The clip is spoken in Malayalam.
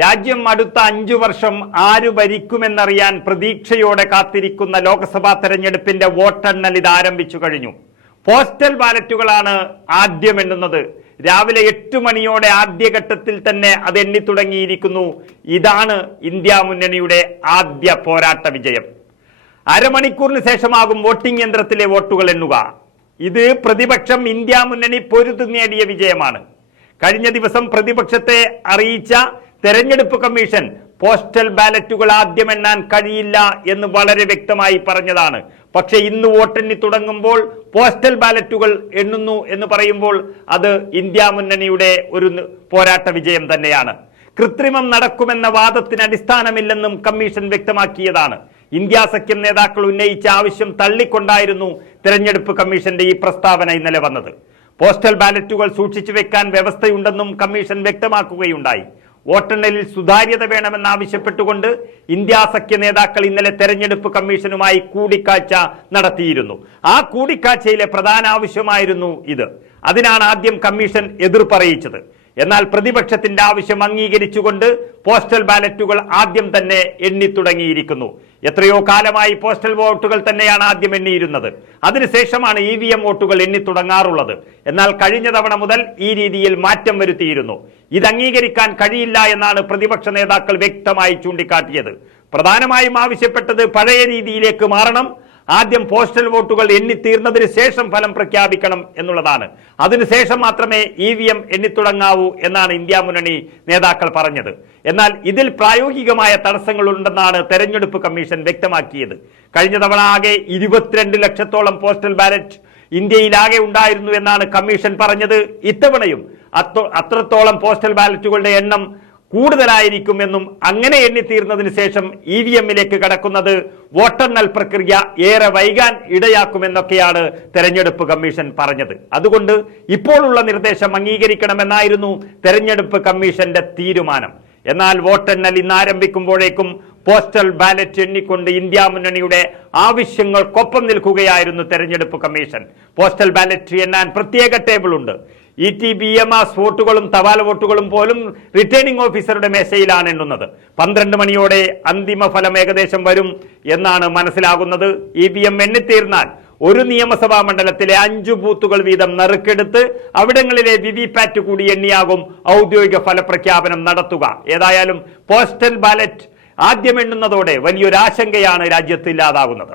രാജ്യം അടുത്ത 5 വർഷം ആരു ഭരിക്കുമെന്നറിയാൻ പ്രതീക്ഷയോടെ കാത്തിരിക്കുന്ന ലോക്സഭാ തെരഞ്ഞെടുപ്പിന്റെ വോട്ടെണ്ണൽ ഇത് ആരംഭിച്ചു കഴിഞ്ഞു. പോസ്റ്റൽ ബാലറ്റുകളാണ് ആദ്യം എണ്ണുന്നത്. രാവിലെ 8 മണിയോടെ ആദ്യഘട്ടത്തിൽ തന്നെ അത് എണ്ണി തുടങ്ങിയിരിക്കുന്നു. ഇതാണ് ഇന്ത്യ മുന്നണിയുടെ ആദ്യ പോരാട്ട വിജയം. അരമണിക്കൂറിന് ശേഷമാകും വോട്ടിംഗ് യന്ത്രത്തിലെ വോട്ടുകൾ എണ്ണുക. ഇത് പ്രതിപക്ഷം ഇന്ത്യ മുന്നണി പൊരുതു നേടിയ വിജയമാണ്. കഴിഞ്ഞ ദിവസം പ്രതിപക്ഷത്തെ അറിയിച്ച തെരഞ്ഞെടുപ്പ് കമ്മീഷൻ പോസ്റ്റൽ ബാലറ്റുകൾ ആദ്യം എണ്ണാൻ കഴിയില്ല എന്ന് വളരെ വ്യക്തമായി പറഞ്ഞതാണ്. പക്ഷെ ഇന്ന് വോട്ടെണ്ണി തുടങ്ങുമ്പോൾ പോസ്റ്റൽ ബാലറ്റുകൾ എണ്ണുന്നു എന്ന് പറയുമ്പോൾ അത് ഇന്ത്യ മുന്നണിയുടെ ഒരു പോരാട്ട വിജയം തന്നെയാണ്. കൃത്രിമം നടക്കുമെന്ന വാദത്തിന് അടിസ്ഥാനമില്ലെന്നും കമ്മീഷൻ വ്യക്തമാക്കിയതാണ്. ഇന്ത്യ സഖ്യം നേതാക്കൾ ഉന്നയിച്ച ആവശ്യം തള്ളിക്കൊണ്ടായിരുന്നു തെരഞ്ഞെടുപ്പ് കമ്മീഷന്റെ ഈ പ്രസ്താവന ഇന്നലെ വന്നത്. പോസ്റ്റൽ ബാലറ്റുകൾ സൂക്ഷിച്ചു വെക്കാൻ വ്യവസ്ഥയുണ്ടെന്നും കമ്മീഷൻ വ്യക്തമാക്കുകയുണ്ടായി. വോട്ടെണ്ണലിൽ സുതാര്യത വേണമെന്നാവശ്യപ്പെട്ടുകൊണ്ട് ഇന്ത്യ സഖ്യ നേതാക്കൾ ഇന്നലെ തെരഞ്ഞെടുപ്പ് കമ്മീഷനുമായി കൂടിക്കാഴ്ച നടത്തിയിരുന്നു. ആ കൂടിക്കാഴ്ചയിലെ പ്രധാന ആവശ്യമായിരുന്നു ഇത്. അതിനാണ് ആദ്യം കമ്മീഷൻ എതിർപ്പറിയിച്ചത്. എന്നാൽ പ്രതിപക്ഷത്തിന്റെ ആവശ്യം അംഗീകരിച്ചുകൊണ്ട് പോസ്റ്റൽ ബാലറ്റുകൾ ആദ്യം തന്നെ എണ്ണി തുടങ്ങിയിരിക്കുന്നു. എത്രയോ കാലമായി പോസ്റ്റൽ വോട്ടുകൾ തന്നെയാണ് ആദ്യം എണ്ണിയിരുന്നത്. അതിനുശേഷമാണ് EVM വോട്ടുകൾ എണ്ണി തുടങ്ങാറുള്ളത്. എന്നാൽ കഴിഞ്ഞ തവണ മുതൽ ഈ രീതിയിൽ മാറ്റം വരുത്തിയിരുന്നു. ഇത് അംഗീകരിക്കാൻ കഴിയില്ല എന്നാണ് പ്രതിപക്ഷ നേതാക്കൾ വ്യക്തമായി ചൂണ്ടിക്കാട്ടിയത്. പ്രധാനമായും ആവശ്യപ്പെട്ടത് പഴയ രീതിയിലേക്ക് മാറണം, ആദ്യം പോസ്റ്റൽ വോട്ടുകൾ എണ്ണിത്തീർന്നതിന് ശേഷം ഫലം പ്രഖ്യാപിക്കണം എന്നുള്ളതാണ്. അതിനുശേഷം മാത്രമേ EVM എണ്ണിത്തുടങ്ങാവൂ എന്നാണ് ഇന്ത്യ മുന്നണി നേതാക്കൾ പറഞ്ഞത്. എന്നാൽ ഇതിൽ പ്രായോഗികമായ തടസ്സങ്ങളുണ്ടെന്നാണ് തെരഞ്ഞെടുപ്പ് കമ്മീഷൻ വ്യക്തമാക്കിയത്. കഴിഞ്ഞ തവണ ആകെ 22 ലക്ഷത്തോളം പോസ്റ്റൽ ബാലറ്റ് ഇന്ത്യയിലാകെ ഉണ്ടായിരുന്നു എന്നാണ് കമ്മീഷൻ പറഞ്ഞത്. ഇത്തവണയും അത്രത്തോളം പോസ്റ്റൽ ബാലറ്റുകളുടെ എണ്ണം കൂടുതലായിരിക്കുമെന്നും അങ്ങനെ എണ്ണിത്തീർന്നതിന് ശേഷം EVMലേക്ക് കടക്കുന്നത് വോട്ടെണ്ണൽ പ്രക്രിയ ഏറെ വൈകാൻ ഇടയാക്കുമെന്നൊക്കെയാണ് തെരഞ്ഞെടുപ്പ് കമ്മീഷൻ പറഞ്ഞത്. അതുകൊണ്ട് ഇപ്പോഴുള്ള നിർദ്ദേശം അംഗീകരിക്കണമെന്നായിരുന്നു തെരഞ്ഞെടുപ്പ് കമ്മീഷന്റെ തീരുമാനം. എന്നാൽ വോട്ടെണ്ണൽ ഇന്ന് ആരംഭിക്കുമ്പോഴേക്കും പോസ്റ്റൽ ബാലറ്റ് എണ്ണിക്കൊണ്ട് ഇന്ത്യ മുന്നണിയുടെ ആവശ്യങ്ങൾക്കൊപ്പം നിൽക്കുകയായിരുന്നു തെരഞ്ഞെടുപ്പ് കമ്മീഷൻ. പോസ്റ്റൽ ബാലറ്റ് എണ്ണാൻ പ്രത്യേക ടേബിൾ ഉണ്ട്. ETBMS വോട്ടുകളും തപാൽ വോട്ടുകളും പോലും റിട്ടേണിംഗ് ഓഫീസറുടെ മേശയിലാണ് എണ്ണുന്നത്. 12 മണിയോടെ അന്തിമ ഫലം ഏകദേശം വരും എന്നാണ് മനസ്സിലാകുന്നത്. EVM എണ്ണിത്തീർന്നാൽ ഒരു നിയമസഭാ മണ്ഡലത്തിലെ 5 ബൂത്തുകൾ വീതം നറുക്കെടുത്ത് അവിടങ്ങളിലെ VVPAT കൂടി എണ്ണിയാകും ഔദ്യോഗിക ഫലപ്രഖ്യാപനം നടത്തുക. ഏതായാലും പോസ്റ്റൽ ബാലറ്റ് ആദ്യം എണ്ണുന്നതോടെ വലിയൊരു ആശങ്കയാണ് രാജ്യത്ത് ഇല്ലാതാകുന്നത്.